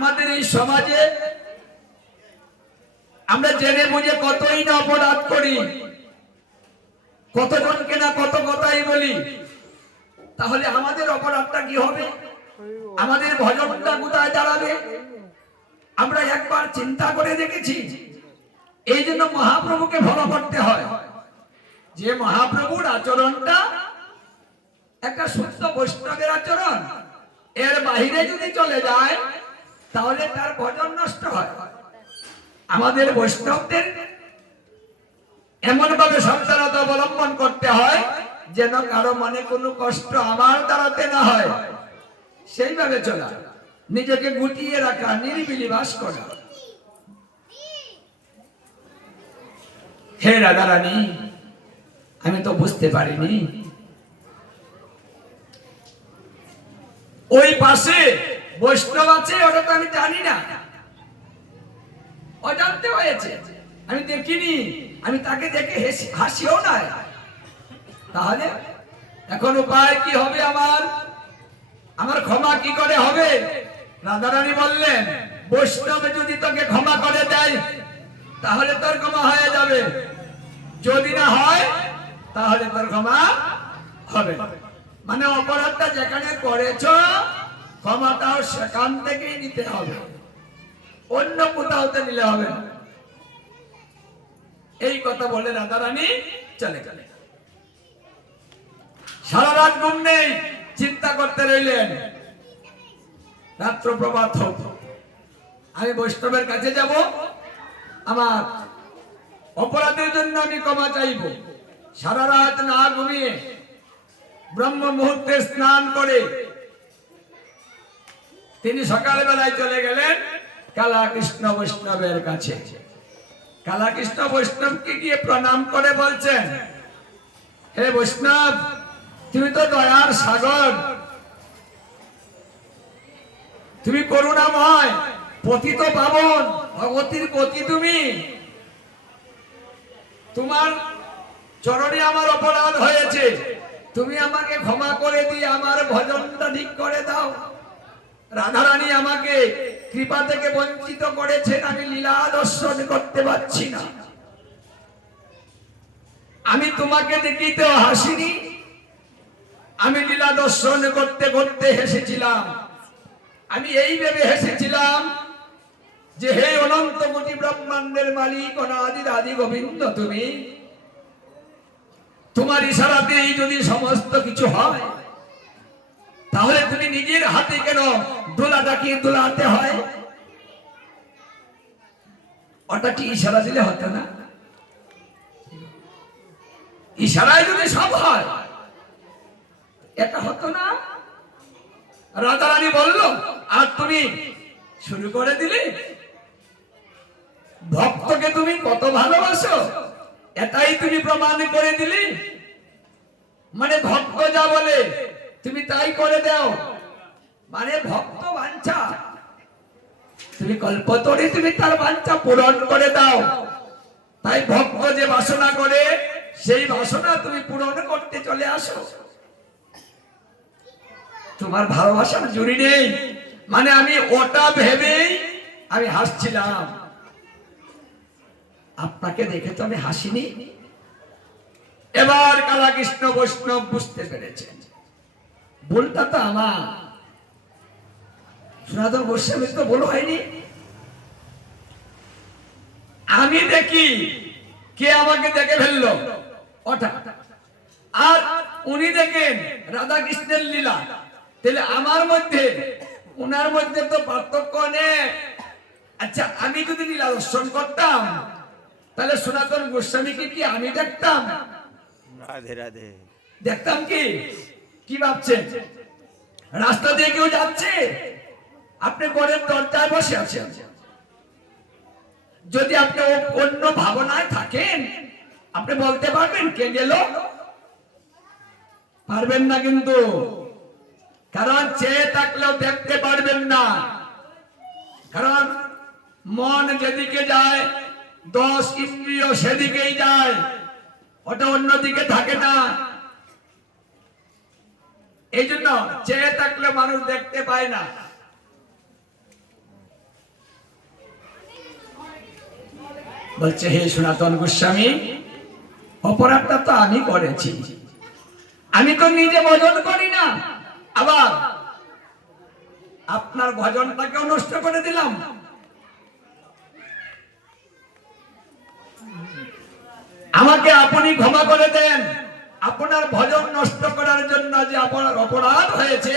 আমাদের এই সমাজে আমরা জেনে বুঝে কতই না অপরাধ করি, কতজনকে না কত কথাই বলি, তাহলে আমাদের অপরাধটা কি হবে? আমাদের ভজনটা কোথায় দাঁড়াবে? আমরা একবার চিন্তা করে দেখেছি। এই জন্য মহাপ্রভুকে ফলো করতে হয়, যে মহাপ্রভুর আচরণটা একটা শুদ্ধ বৈষ্ণবের আচরণ, এর বাহিরে যদি চলে যায় তাহলে তার ভজন নষ্ট হয়। আমাদের বৈষ্ণবদের এমন ভাবে সাবধানতা অবলম্বন করতে হয় যেন কারো মনে কোনো কষ্ট আমার দ্বারাতে না হয়, সেইভাবে চলা, নিজেকে গুটিয়ে রাখা, নিরিবিলি বাস করা। হে রাধারানী, আমি তো বুঝতে পারিনি ওই পাশে বৈষ্ণব আছে, ওটা তো আমি জানি না, অজান্তে হয়েছে, আমি দেখিনি, আমি তাকে দেখে হাসিও না। তাহলে এখন উপায় কি হবে? আমার ক্ষমা কি করে হবে? রাধারানী বললেন, বৈষ্ণব যদি তোকে ক্ষমা করে দেয় তাহলে তোর ক্ষমা হয়ে যাবে, যদি না হয় তাহলে তোর ক্ষমা হবে। মানে অপরাধটা যেখানে করেছ ক্ষমাটাও সেখান থেকেই নিতে হবে, অন্য কোথাও নিলে হবে না। এই কথা বলে রাধারানী চলে গেলেন। সারা রাত ঘুম নেই, চিন্তা করতে রইলেন। রাত্র প্রভাত হোক, আমি বৈষ্ণবের কাছে যাব, আমার অপরাধের জন্য আমি ক্ষমা চাইব। সারা রাত না ঘুমিয়ে ব্রহ্ম মুহূর্তে স্নান করে তিনি সকালবেলায় চলে গেলেন কালাকৃষ্ণ বৈষ্ণবের কাছে। কালাকৃষ্ণ বৈষ্ণবকে গিয়ে প্রণাম করে বলছেন, হে বৈষ্ণব, তুমি তো দয়ার সাগর, তুমি করুণাময়, পতিত পাবন, ভগবতীর পতি তুমি, তোমার চরণে আমার অপরাধ হয়েছে, তুমি আমাকে ক্ষমা করে দিয়ে আমার ভজনটা ঠিক করে দাও। রাধারানী আমাকে কৃপা থেকে বঞ্চিত করেছেন, আমি লীলা দর্শন করতে পারছি না। আমি তোমাকে দেখিতেও হাসিনি, আমি লীলা দর্শন করতে করতে হেসেছিলাম। আমি এই ভেবে হেসেছিলাম যে হে অনন্ত কোটি ব্রহ্মাণ্ডের মালিক অনাদি আদি গোবিন্দ, তুমি, তোমার ইশারাতেই যদি সমস্ত কিছু হয় তাহলে তুমি নিজের হাতে কেন দোলাটাকে দোলাতে হয়? ওটা কি ইশারা দিলে হতো না? ইশারায় যদি সব হয় এটা হতো না? রাধারানী বলল, আর তুমি শুরু করে দিলে। ভক্তকে তুমি কত ভালোবাসো এটাই তুমি প্রমাণ করে দিলে। মানে ভক্ত যা বলে তুমি তাই করে দাও, মানে ভক্ত বাঞ্ছা, তুমি কল্পতরী, তুমি তার বাঞ্ছা পূরণ করে দাও। তাই ভক্ত যে বাসনা করে সেই বাসনা তুমি পূরণ করতে চলে আসো। তোমার ভালোবাসার জুড়ি নেই। মানে আমি ওটা ভেবেই আমি হাসছিলাম, আপনাকে দেখে তো আমি হাসিনি। এবার কালাকৃষ্ণ বৈষ্ণব বুঝতে পেরেছেন ভুলটা তো আমার, সনাতন গোস্বামী তো ভুল হয়নি। আমি দেখি কে আমাকে দেখে ফেললো ওটা, আর উনি দেখেন রাধা কৃষ্ণের লীলা, তাহলে আমার মধ্যে উনার মধ্যে তো পার্থক্য অনেক। আচ্ছা, আমি যদি লীলা দর্শন করতাম তাহলে সনাতন গোস্বামীকে কি আমি দেখতাম? রাধে রাধে। দেখতাম কি? কি ভাবছেন? রাস্তা দিয়ে কেউ যাচ্ছে, আপনি ঘরের দরজায় বসে আছেন, যদি আপনি অন্য ভাবনায় থাকেন আপনি বলতে পারবেন কে গেল? পারবেন না কিন্তু, কারণ চেয়ে থাকলেও দেখতে পারবেন না। কারণ মন যেদিকে যায় 10 ইন্দ্রিয় সেদিকেই যায়, ওটা অন্যদিকে থাকে না। এই জন্য চেয়ে থাকলে মানুষ দেখতে পায় না। বলছে, হে সনাতন গোস্বামী, অপরাধটা তো আমি করেছি, আমি তো নিজে ভজন করি না, আবার আপনার ভজনটাকেও নষ্ট করে দিলাম। আমাকে আপনি ক্ষমা করে দেন, আপনার ভজন নষ্ট করার জন্য যে আপনার অপরাধ হয়েছে,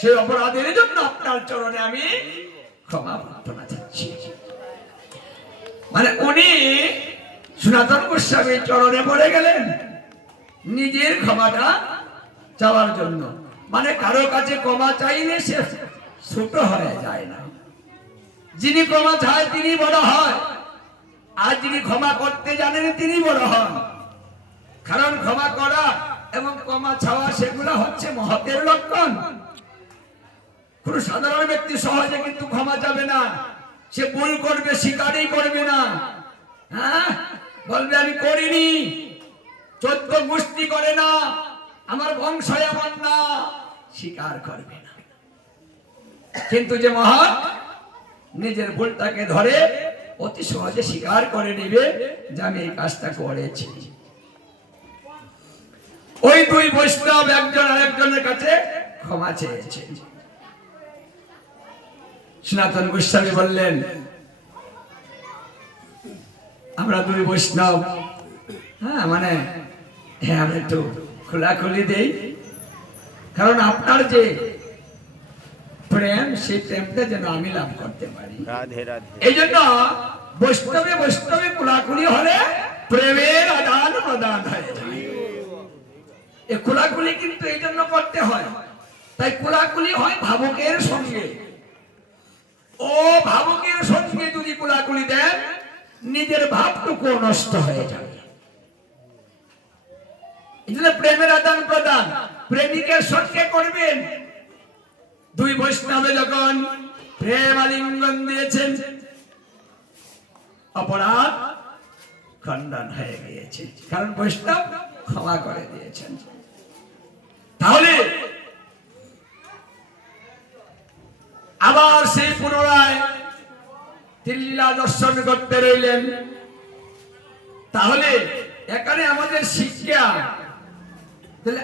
সেই অপরাধের জন্য আপনার চরণে আমি ক্ষমা প্রার্থনা চাচ্ছি। মানে উনি সনাতন গোস্বামীর চরণে পড়ে গেলেন নিজের ক্ষমাটা চাওয়ার জন্য। মানে কারো কাছে ক্ষমা চাইলে সে ছোট হয়ে যায় না, যিনি ক্ষমা চায় তিনি বড় হয়, আর যিনি ক্ষমা করতে জানেন তিনি বড় হন। কারণ ক্ষমা করা এবং ক্ষমা চাওয়া সেগুলো হচ্ছে মহতের লক্ষণ। কোন সাধারণ ব্যক্তি সহজে কিন্তু ক্ষমা চাবে না, সে ভুল করবে, স্বীকারই করবে না। হ্যাঁ, বলবে আমি করিনি, 14 গোষ্ঠী করে না, আমার বংশ এমন না, স্বীকার করবে না। কিন্তু যে মহৎ নিজের ভুলটাকে ধরে অতি সহজে স্বীকার করে নিবে যে আমি এই কাজটা করেছি। ওই দুই বৈষ্ণব একজন আরেকজনের কাছে ক্ষমা চেয়েছে। সনাতন গোস্বামী বললেন, আমরা দুই বৈষ্ণব, হ্যাঁ মানে হ্যাঁ আমরা একটু খোলাখুলি দেই, কারণ আপনার যে প্রেম, সেই প্রেমটা যেন আমি লাভ করতে পারি। রাধে রাধে। এই জন্য বৈষ্ণবে বৈষ্ণবে খোলাখুলি হলে প্রেমের আদান প্রদান হয়। এই খোলাখুলি কিন্তু এই জন্য করতে হয়, তাই খোলাখুলি হয় ভাবুকের সঙ্গে। ও ভাবুকের সঙ্গে যদি খোলাখুলি দেন, নিজের ভাবটুকু নষ্ট হয়ে যাবে। এই জন্য প্রেমের আদান প্রদান প্রেমিকের সঙ্গে করবেন। দুই বৈষ্ণবে যখন প্রেম আলিঙ্গন দিয়েছেন, অপরাধ খণ্ডন হয়ে গিয়েছে, কারণ বৈষ্ণব ক্ষমা করে দিয়েছেন। তাহলে আবার সেই পুনরায় লীলা দর্শন করতে রইলেন। তাহলে এখানে আমাদের শিক্ষা, তাহলে